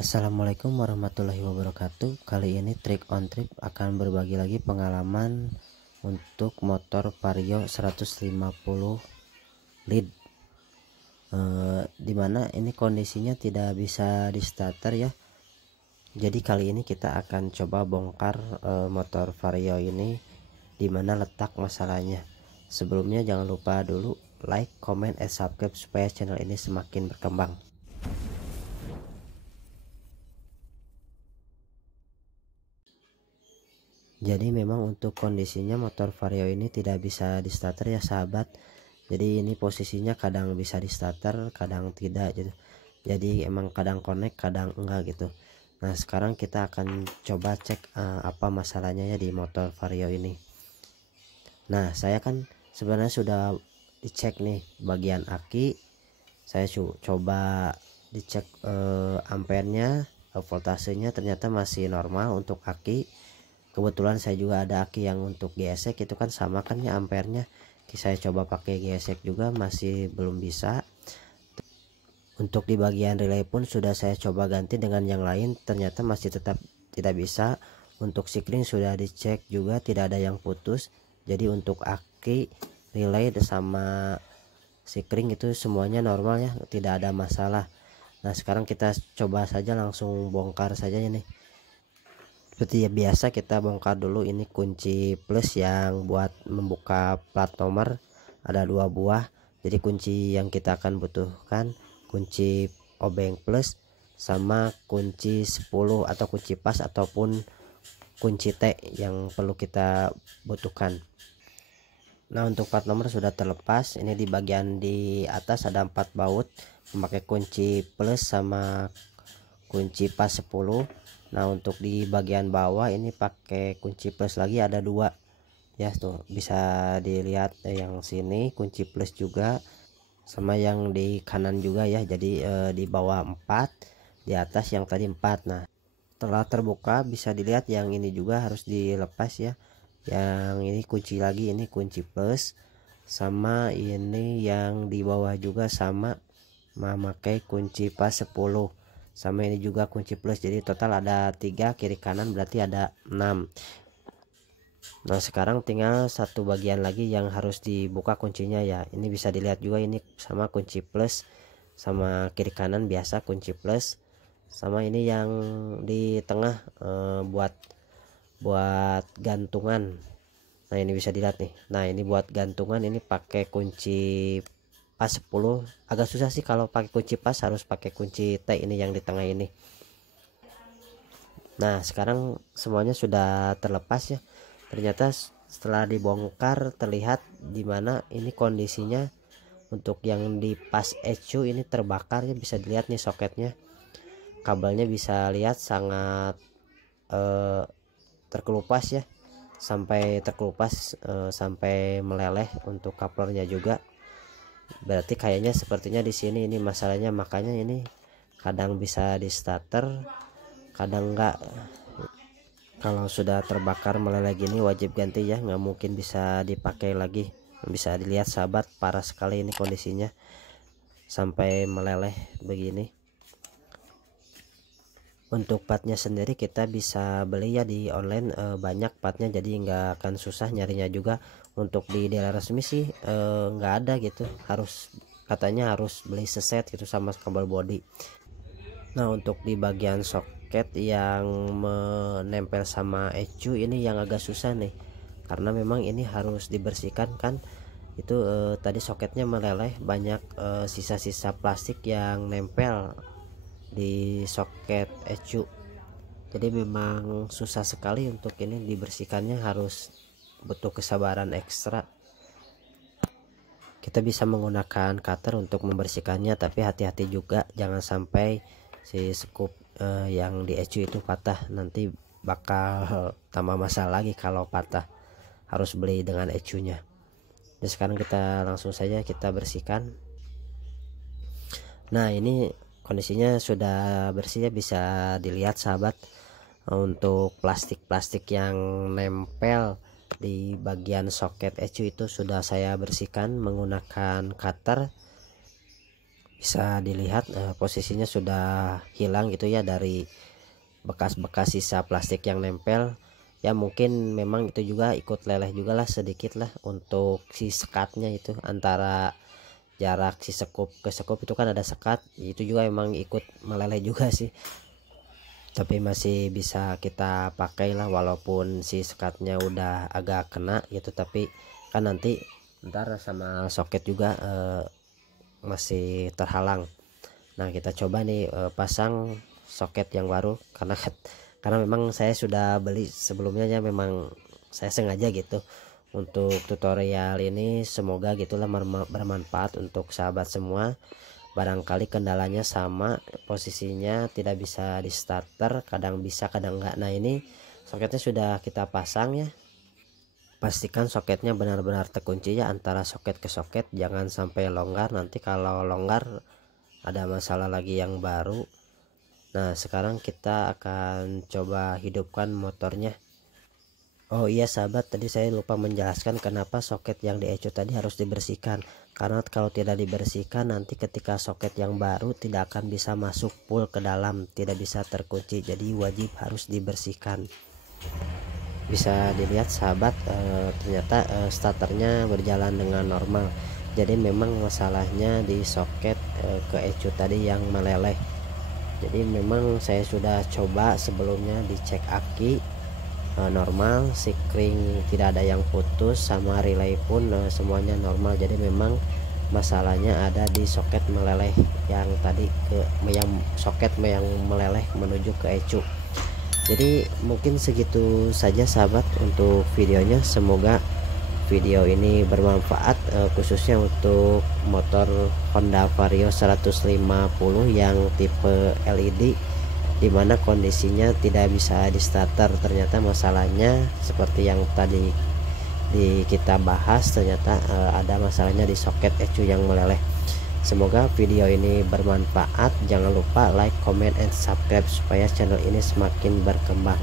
Assalamualaikum warahmatullahi wabarakatuh. Kali ini Trick on Trip akan berbagi lagi pengalaman untuk motor Vario 150 lead, dimana ini kondisinya tidak bisa di starter ya. Jadi kali ini kita akan coba bongkar motor Vario ini, dimana letak masalahnya. Sebelumnya jangan lupa dulu like, comment, and subscribe supaya channel ini semakin berkembang. Jadi memang untuk kondisinya motor Vario ini tidak bisa di starter ya sahabat. Jadi ini posisinya kadang bisa di starter, kadang tidak gitu. Jadi emang kadang connect, kadang enggak gitu. Nah sekarang kita akan coba cek apa masalahnya ya di motor Vario ini. Nah saya kan sebenarnya sudah dicek nih bagian aki. Saya coba dicek ampernya, voltasenya ternyata masih normal untuk aki. Kebetulan saya juga ada aki yang untuk gesek, itu kan sama kan ya ampernya. Saya coba pakai gesek juga masih belum bisa. Untuk di bagian relay pun sudah saya coba ganti dengan yang lain, ternyata masih tetap tidak bisa. Untuk sikring sudah dicek juga tidak ada yang putus. Jadi untuk aki, relay sama sikring itu semuanya normal ya, tidak ada masalah. Nah sekarang kita coba saja langsung bongkar saja nih. Seperti ya biasa kita bongkar dulu ini kunci plus yang buat membuka plat nomor, ada 2 buah. Jadi kunci yang kita akan butuhkan kunci obeng plus sama kunci 10 atau kunci pas ataupun kunci T yang perlu kita butuhkan. Nah untuk plat nomor sudah terlepas, ini di bagian di atas ada 4 baut memakai kunci plus sama kunci pas 10. Nah untuk di bagian bawah ini pakai kunci plus lagi ada 2 ya, tuh bisa dilihat yang sini kunci plus juga sama yang di kanan juga ya. Jadi di bawah 4, di atas yang tadi 4. Nah setelah terbuka bisa dilihat yang ini juga harus dilepas ya, yang ini kunci lagi, ini kunci plus sama ini yang di bawah juga sama memakai kunci pas 10 sama ini juga kunci plus. Jadi total ada 3 kiri kanan, berarti ada 6. Nah sekarang tinggal satu bagian lagi yang harus dibuka kuncinya ya. Ini bisa dilihat juga ini sama kunci plus sama kiri kanan biasa kunci plus sama ini yang di tengah buat gantungan. Nah ini bisa dilihat nih. Nah ini buat gantungan ini pakai kunci pas 10. Agak susah sih kalau pakai kunci pas, harus pakai kunci T ini yang di tengah ini. Nah sekarang semuanya sudah terlepas ya. Ternyata setelah dibongkar terlihat dimana ini kondisinya untuk yang di pas ECU ini terbakar ya. Bisa dilihat nih soketnya, kabelnya bisa lihat sangat terkelupas ya, sampai terkelupas sampai meleleh. Untuk couplernya juga berarti kayaknya sepertinya di sini ini masalahnya, makanya ini kadang bisa di starter kadang enggak. Kalau sudah terbakar meleleh gini wajib ganti ya, nggak mungkin bisa dipakai lagi. Bisa dilihat sahabat, parah sekali ini kondisinya sampai meleleh begini. Untuk partnya sendiri kita bisa beli ya di online, banyak partnya jadi nggak akan susah nyarinya juga. Untuk di daerah resmi sih nggak ada gitu, harus katanya harus beli seset gitu sama kabel body. Nah untuk di bagian soket yang menempel sama ECU ini yang agak susah nih, karena memang ini harus dibersihkan kan. Itu tadi soketnya meleleh, banyak sisa-sisa plastik yang nempel di soket ECU. Jadi memang susah sekali untuk ini dibersihkannya, harus butuh kesabaran ekstra. Kita bisa menggunakan cutter untuk membersihkannya, tapi hati-hati juga jangan sampai si scoop yang di ECU itu patah, nanti bakal tambah masalah lagi kalau patah, harus beli dengan ECU nya. Jadi sekarang kita langsung saja kita bersihkan. Nah ini kondisinya sudah bersih ya, bisa dilihat sahabat. Untuk plastik-plastik yang nempel di bagian soket ECU itu sudah saya bersihkan menggunakan cutter. Bisa dilihat posisinya sudah hilang gitu ya dari bekas-bekas sisa plastik yang nempel ya. Mungkin memang itu juga ikut leleh juga lah sedikit lah untuk si sekatnya itu, antara jarak si sekup ke sekup itu kan ada sekat, itu juga emang ikut meleleh juga sih, tapi masih bisa kita pakai lah walaupun si sekatnya udah agak kena gitu. Tapi kan nanti ntar sama soket juga masih terhalang. Nah kita coba nih pasang soket yang baru, karena memang saya sudah beli sebelumnya ya, memang saya sengaja gitu untuk tutorial ini. Semoga gitulah bermanfaat untuk sahabat semua. Barangkali kendalanya sama, posisinya tidak bisa di starter, kadang bisa kadang enggak. Nah ini soketnya sudah kita pasang ya. Pastikan soketnya benar-benar terkunci ya antara soket ke soket, jangan sampai longgar. Nanti kalau longgar ada masalah lagi yang baru. Nah sekarang kita akan coba hidupkan motornya. Oh iya sahabat, tadi saya lupa menjelaskan kenapa soket yang di ecu tadi harus dibersihkan. Karena kalau tidak dibersihkan nanti ketika soket yang baru tidak akan bisa masuk full ke dalam, tidak bisa terkunci. Jadi wajib harus dibersihkan. Bisa dilihat sahabat, ternyata starternya berjalan dengan normal. Jadi memang masalahnya di soket ke ecu tadi yang meleleh. Jadi memang saya sudah coba sebelumnya dicek aki normal, sikring tidak ada yang putus, sama relay pun semuanya normal. Jadi memang masalahnya ada di soket meleleh yang tadi, yang soket yang meleleh menuju ke ecu. Jadi mungkin segitu saja sahabat untuk videonya. Semoga video ini bermanfaat khususnya untuk motor Honda Vario 150 yang tipe LED, dimana kondisinya tidak bisa di starter. Ternyata masalahnya seperti yang tadi kita bahas, ternyata ada masalahnya di soket ecu yang meleleh. Semoga video ini bermanfaat. Jangan lupa like, comment, and subscribe supaya channel ini semakin berkembang.